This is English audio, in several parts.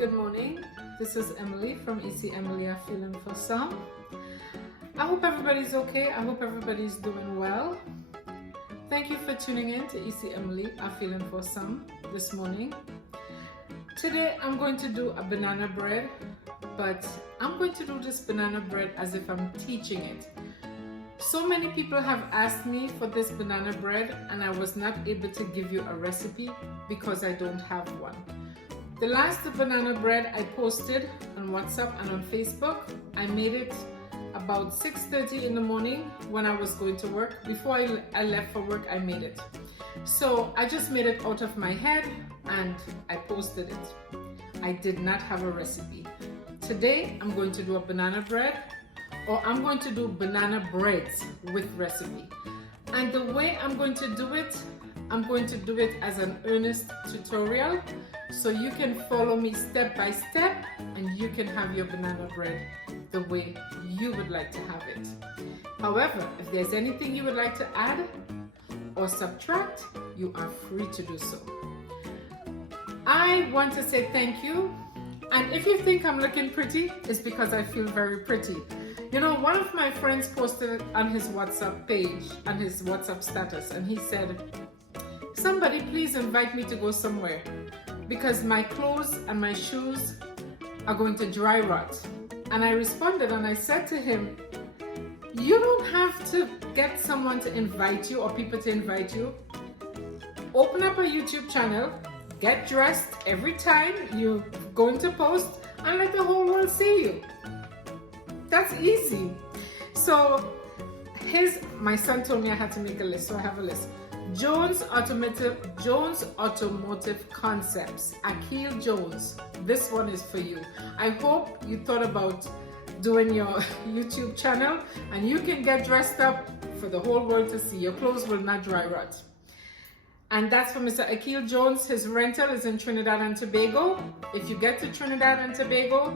Good morning, this is Emily from Emily ahfeelinforsome. I hope everybody's okay. I hope everybody's doing well. Thank you for tuning in to Emily ahfeelinforsome this morning. Today I'm going to do a banana bread, but I'm going to do this banana bread as if I'm teaching it. So many people have asked me for this banana bread and I was not able to give you a recipe because I don't have one. The last banana bread I posted on WhatsApp and on Facebook, I made it about 6:30 in the morning when I was going to work. Before I left for work, I made it. So I just made it out of my head and I posted it. I did not have a recipe. Today I'm going to do a banana bread, or I'm going to do banana breads with recipe. And the way I'm going to do it, I'm going to do it as an earnest tutorial, so you can follow me step by step and you can have your banana bread the way you would like to have it. However, if there's anything you would like to add or subtract, you are free to do so. I want to say thank you, and if you think I'm looking pretty, it's because I feel very pretty. You know, one of my friends posted on his WhatsApp page, on his WhatsApp status, and he said, "Somebody please invite me to go somewhere because my clothes and my shoes are going to dry rot." And I responded and I said to him, "You don't have to get someone to invite you or people to invite you. Open up a YouTube channel, get dressed every time you're going to post, and let the whole world see you. That's easy." So my son told me I had to make a list, so I have a list. Jones Automotive Concepts, Akil Jones. This one is for you. I hope you thought about doing your YouTube channel and you can get dressed up for the whole world to see. Your clothes will not dry rot. And that's for Mr. Akil Jones. His rental is in Trinidad and Tobago. If you get to Trinidad and Tobago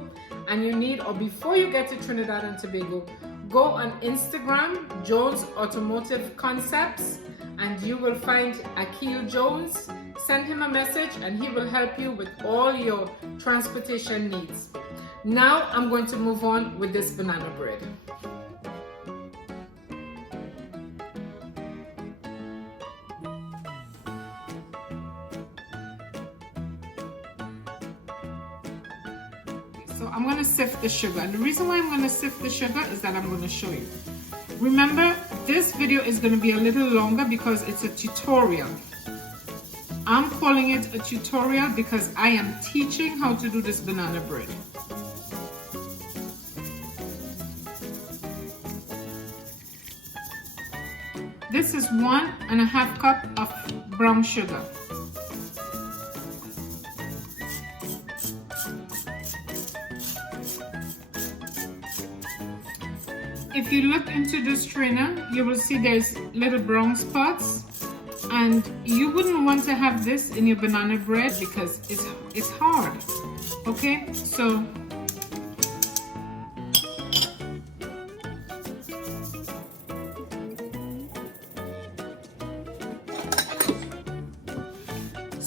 and you need, or before you get to Trinidad and Tobago, go on Instagram, Jones Automotive Concepts, and you will find Akil Jones. Send him a message and he will help you with all your transportation needs. Now I'm going to move on with this banana bread. So I'm going to sift the sugar, and the reason why I'm going to sift the sugar is that I'm going to show you. Remember, this video is going to be a little longer because it's a tutorial. I'm calling it a tutorial because I am teaching how to do this banana bread. This is 1.5 cups of brown sugar. If you look into the strainer, you will see there's little brown spots, and you wouldn't want to have this in your banana bread because it's hard. Okay, so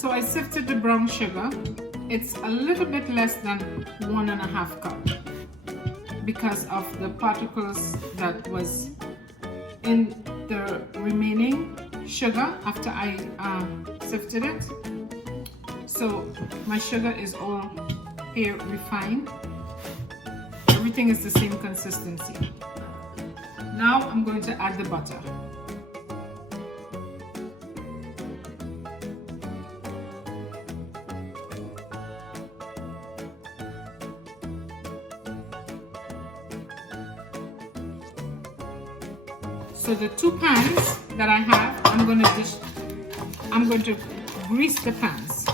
I sifted the brown sugar. It's a little bit less than 1.5 cups. Because of the particles that was in the remaining sugar after I sifted it. So my sugar is all here refined. Everything is the same consistency. Now I'm going to add the butter. So the 2 pans that I have, I'm going to grease the pans.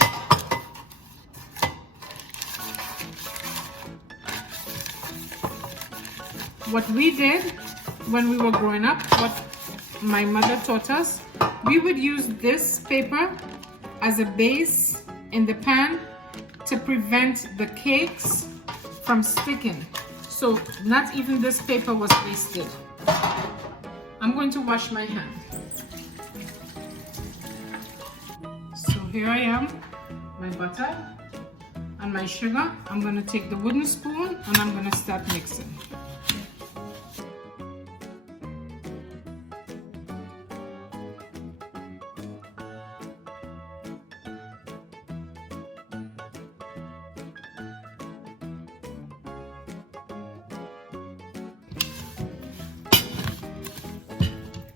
What we did when we were growing up, what my mother taught us, we would use this paper as a base in the pan to prevent the cakes from sticking. So not even this paper was wasted. I'm going to wash my hand. So here I am, my butter. and my sugar. I'm going to take the wooden spoon and I'm going to start mixing.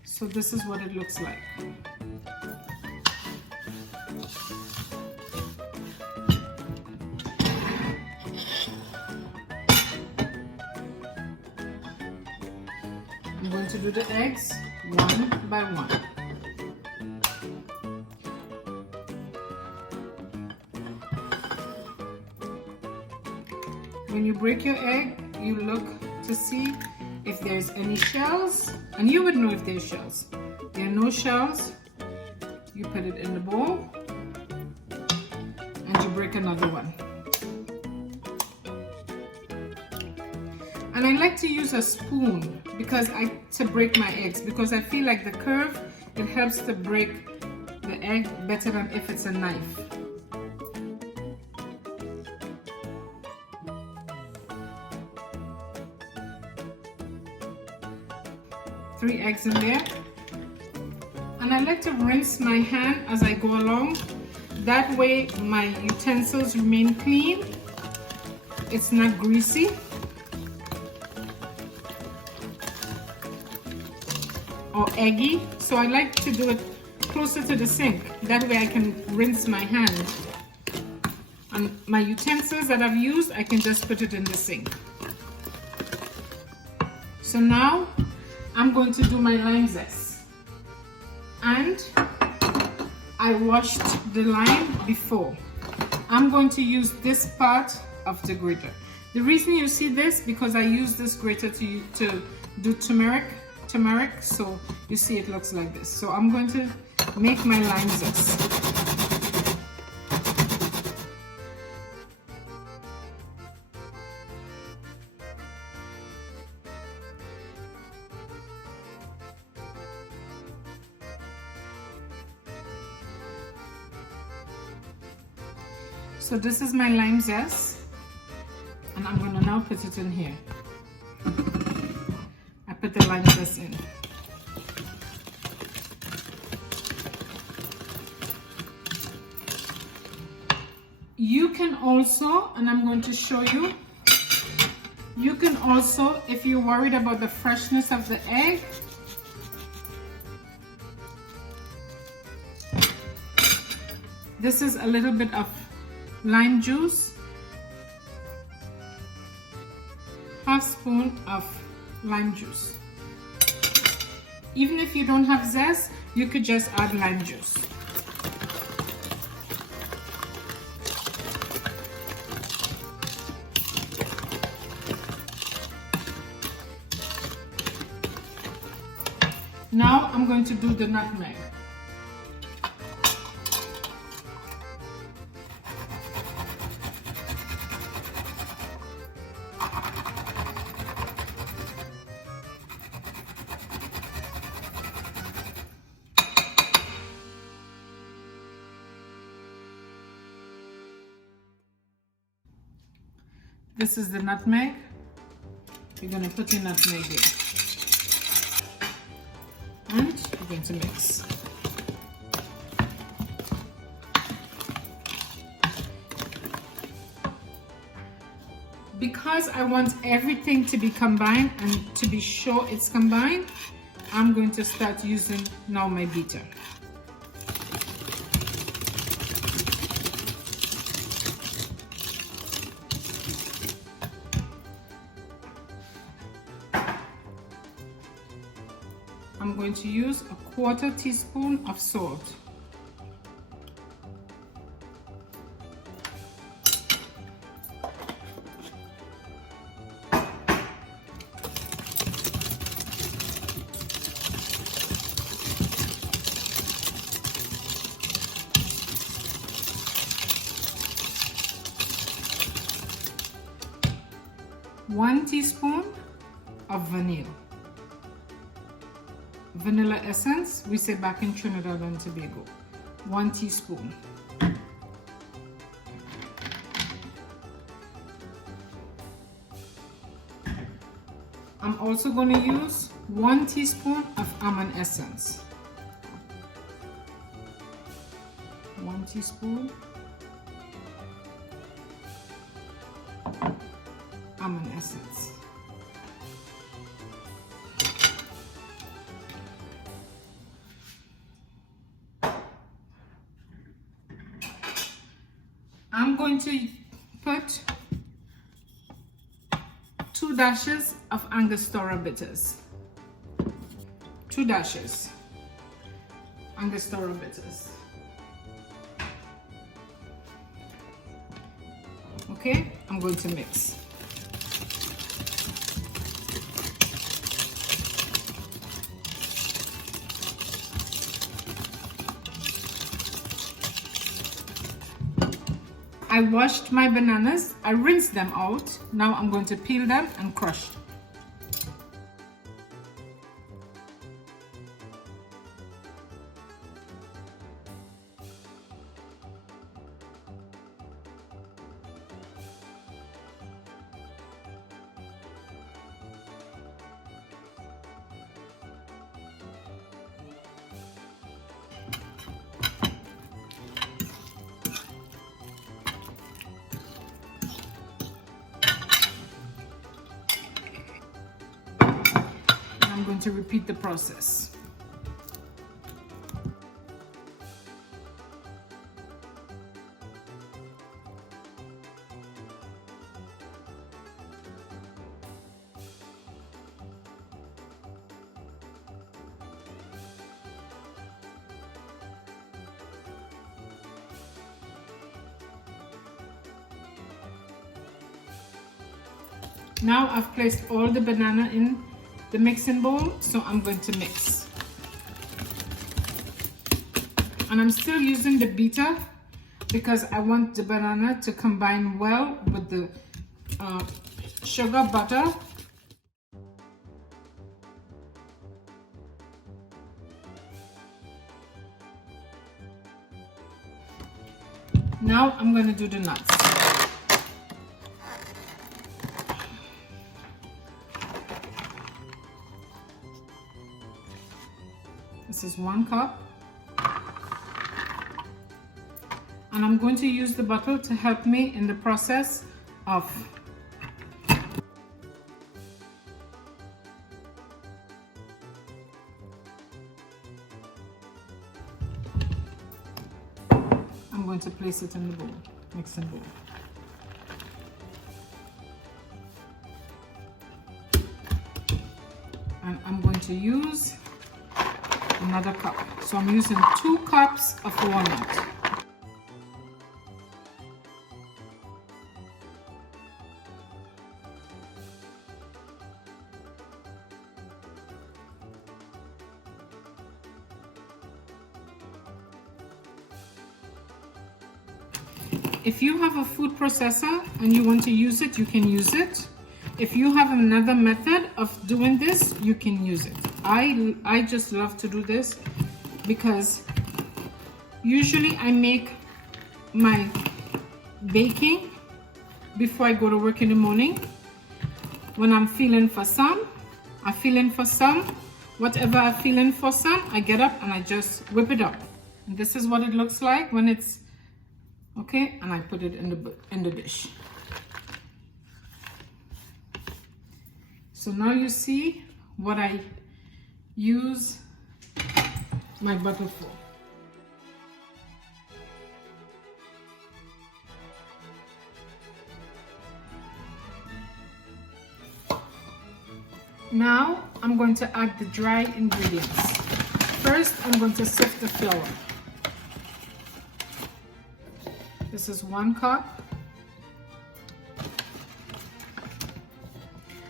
So this is what it looks like. I'm going to do the eggs one by one. When you break your egg, you look to see if there's any shells, and you would know if there's shells. There are no shells, you put it in the bowl and you break another one. And I like to use a spoon to break my eggs, because I feel like the curve, it helps to break the egg better than if it's a knife. Three eggs in there, and I like to rinse my hand as I go along. That way my utensils remain clean, it's not greasy. Or eggy, so I like to do it closer to the sink. That way I can rinse my hand, and my utensils that I've used, I can just put it in the sink. So now I'm going to do my lime zest, and I washed the lime before. I'm going to use this part of the grater. The reason you see this, because I use this grater to do turmeric, so you see it looks like this. So I'm going to make my lime zest. So this is my lime zest, and I'm going to now put it in here. I put the lime zest in. You can also, and I'm going to show you, you can also, if you're worried about the freshness of the egg, this is a little bit of lime juice, half spoon of lime juice. Even if you don't have zest, you could just add lime juice. Now I'm going to do the nutmeg. This is the nutmeg. You're going to put your nutmeg here. And you're going to mix. Because I want everything to be combined and to be sure it's combined, I'm going to start using now my beater. I'm going to use a 1/4 teaspoon of salt. One teaspoon of vanilla essence, we say back in Trinidad and Tobago. 1 teaspoon. also going to use 1 teaspoon of almond essence. 1 teaspoon almond essence. I'm going to put 2 dashes of Angostura bitters. 2 dashes Angostura bitters. Okay, I'm going to mix. I washed my bananas, I rinsed them out. Now I'm going to peel them and crush. I'm going to repeat the process. Now I've placed all the banana in the mixing bowl, so I'm going to mix. And I'm still using the beater because I want the banana to combine well with the sugar butter. Now I'm going to do the nuts. This is 1 cup. And I'm going to use the bottle to help me in the process of I'm going to place it in the bowl, mixing bowl. And I'm going to use another cup. So I'm using 2 cups of walnut. If you have a food processor and you want to use it, you can use it. If you have another method of doing this, you can use it. I just love to do this because usually I make my baking before I go to work in the morning. When I'm feeling for some, I'm feeling for some. Whatever I'm feeling for some, I get up and I just whip it up. And this is what it looks like when it's okay, and I put it in the dish. So now you see what I use my butter for. Now I'm going to add the dry ingredients. First, I'm going to sift the flour. This is 1 cup.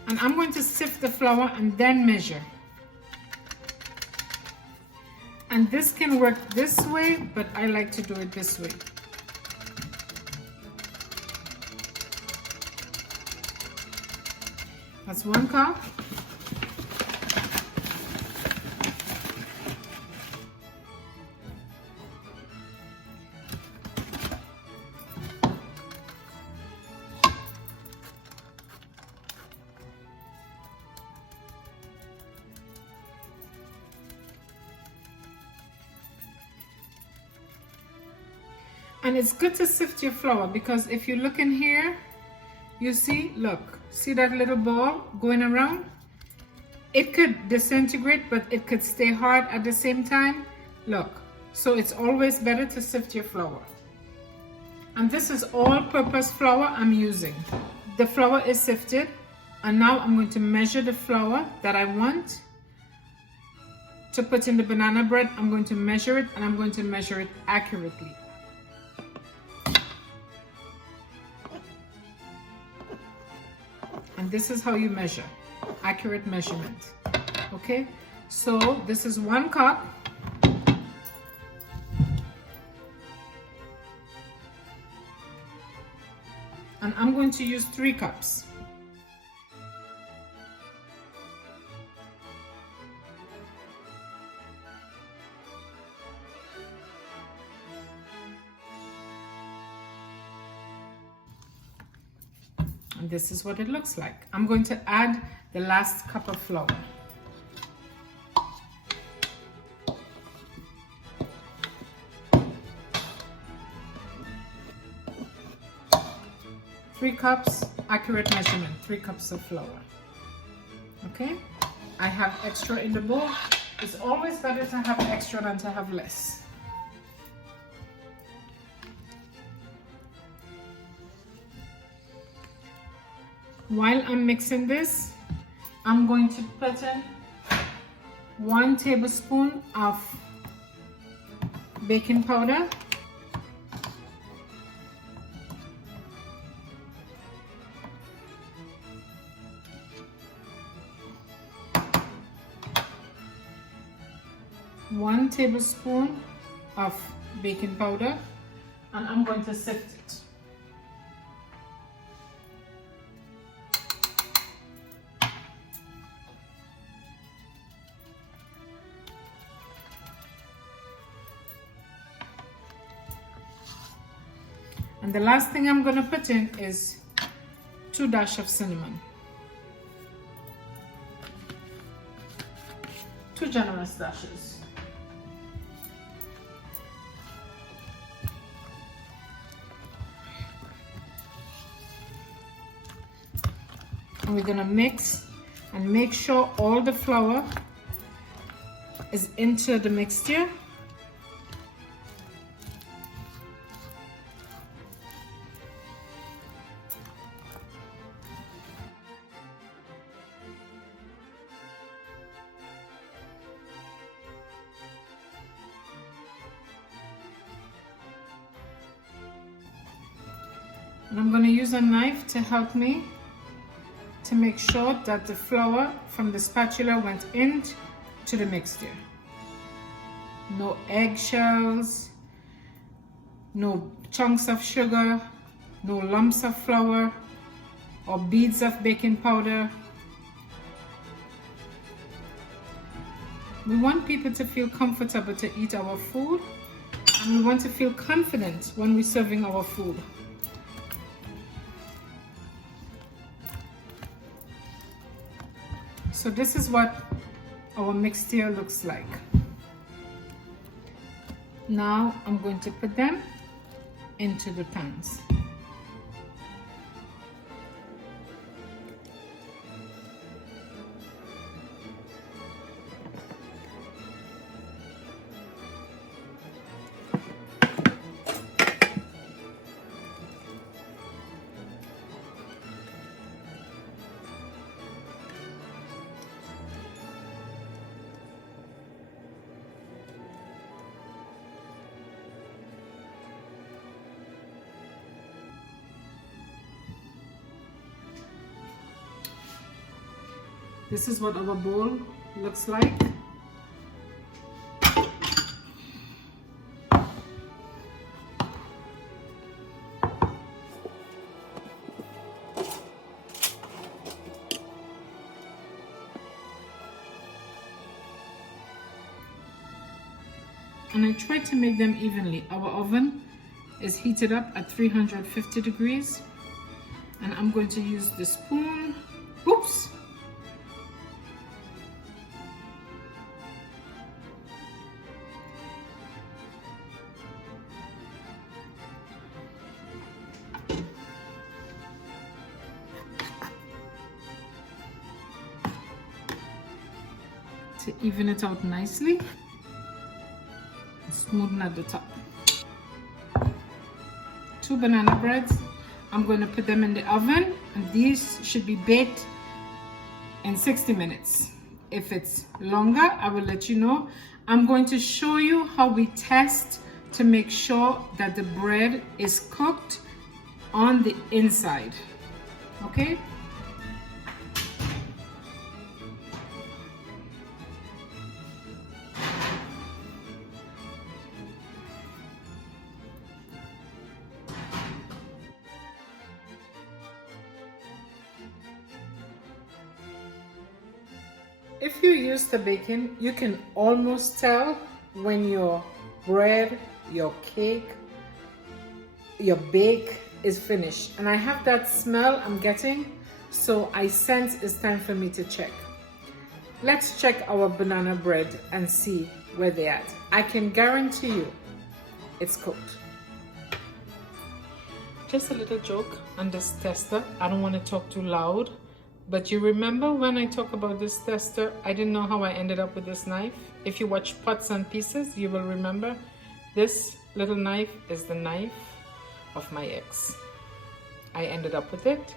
And I'm going to sift the flour and then measure. And this can work this way, but I like to do it this way. That's 1 cup. And it's good to sift your flour, because if you look in here, you see, look, see that little ball going around? It could disintegrate, but it could stay hard at the same time. Look, so it's always better to sift your flour. And this is all-purpose flour I'm using. The flour is sifted, and now I'm going to measure the flour that I want to put in the banana bread. I'm going to measure it, and I'm going to measure it accurately. And this is how you measure, accurate measurement. Okay, so this is 1 cup. And I'm going to use 3 cups. And this is what it looks like. I'm going to add the last cup of flour. Three cups, accurate measurement, 3 cups of flour. Okay, I have extra in the bowl. It's always better to have extra than to have less. While I'm mixing this, I'm going to put in 1 tablespoon of baking powder. One tablespoon of baking powder, and I'm going to sift it. And the last thing I'm going to put in is 2 dashes of cinnamon. 2 generous dashes. And we're going to mix and make sure all the flour is into the mixture. And I'm going to use a knife to help me to make sure that the flour from the spatula went into the mixture. No eggshells, no chunks of sugar, no lumps of flour or beads of baking powder. We want people to feel comfortable to eat our food, and we want to feel confident when we're serving our food. So this is what our mixture looks like. Now I'm going to put them into the pans. This is what our bowl looks like. And I try to make them evenly. Our oven is heated up at 350 degrees. And I'm going to use the spoon. Oops! to even it out nicely. Smoothen at the top. 2 banana breads. I'm going to put them in the oven, and these should be baked in 60 minutes. If it's longer, I will let you know. I'm going to show you how we test to make sure that the bread is cooked on the inside. Okay? If you're used to baking, you can almost tell when your bread, your cake, your bake is finished. And I have that smell I'm getting, so I sense it's time for me to check. Let's check our banana bread and see where they're at. I can guarantee you it's cooked. Just a little joke on this tester. I don't want to talk too loud. But you remember when I talk about this tester, I didn't know how I ended up with this knife. If you watch Pots and Pieces, you will remember this little knife is the knife of my ex. I ended up with it,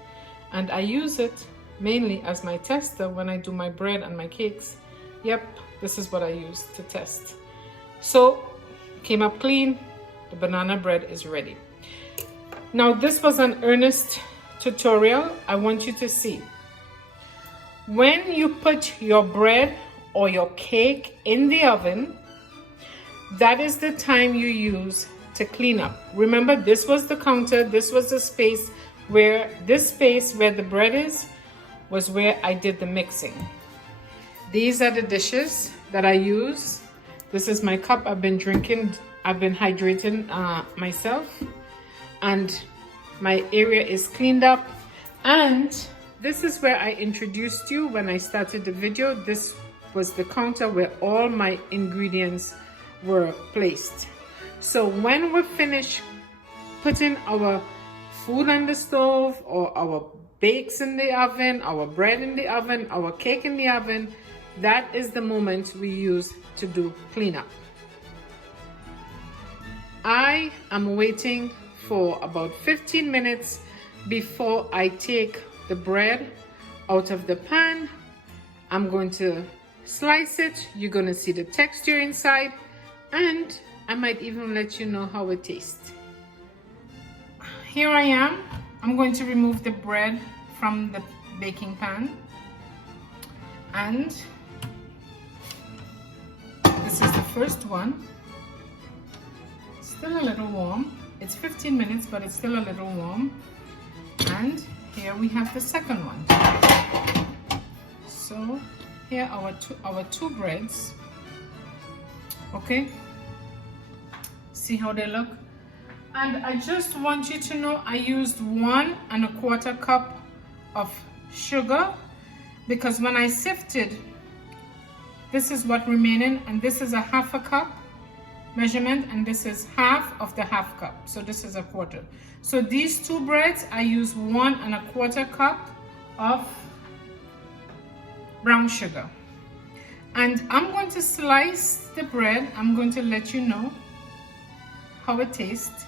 and I use it mainly as my tester when I do my bread and my cakes. Yep, this is what I use to test. So, came up clean, the banana bread is ready. Now this was an earnest tutorial. I want you to see. When you put your bread or your cake in the oven, that is the time you use to clean up. Remember, this was the counter, this was the space where the bread is, was where I did the mixing. These are the dishes that I use. This is my cup. I've been drinking, I've been hydrating myself, and my area is cleaned up. And this is where I introduced you when I started the video. This was the counter where all my ingredients were placed. So when we're finished putting our food on the stove, or our bakes in the oven, our bread in the oven, our cake in the oven, that is the moment we use to do cleanup. I am waiting for about 15 minutes before I take the bread out of the pan. I'm going to slice it. You're going to see the texture inside, and I might even let you know how it tastes. Here I am. I'm going to remove the bread from the baking pan, and this is the first one. Still a little warm. It's 15 minutes, but it's still a little warm. And here we have the second one. So here are our two breads. Okay, see how they look. And I just want you to know I used 1 1/4 cup of sugar, because when I sifted, this is what remaining, and this is a 1/2 cup measurement, and this is half of the 1/2 cup, so this is 1/4. So these two breads, I use 1 1/4 cup of brown sugar. And I'm going to slice the bread. I'm going to let you know how it tastes.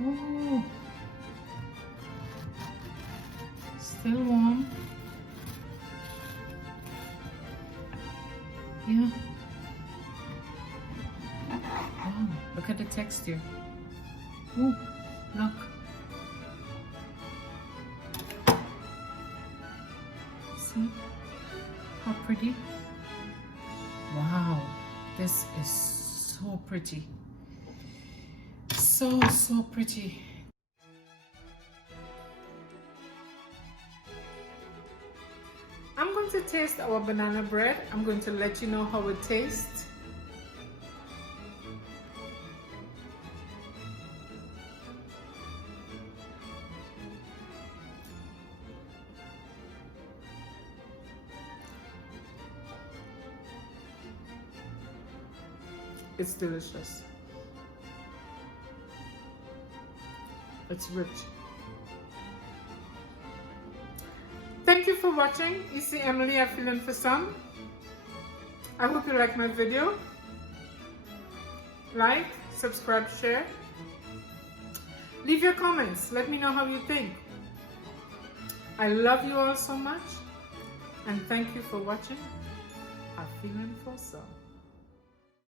Ooh. Still warm. Yeah. Oh, look at the texture. Ooh, look. See how pretty? Wow, this is so pretty. So pretty. I'm going to taste our banana bread. I'm going to let you know how it tastes. It's delicious. It's rich. Thank you for watching. Ici Emily, ahfeelinforsome. I hope you like my video. Like, subscribe, share. Leave your comments. Let me know how you think. I love you all so much. And thank you for watching ahfeelinforsome.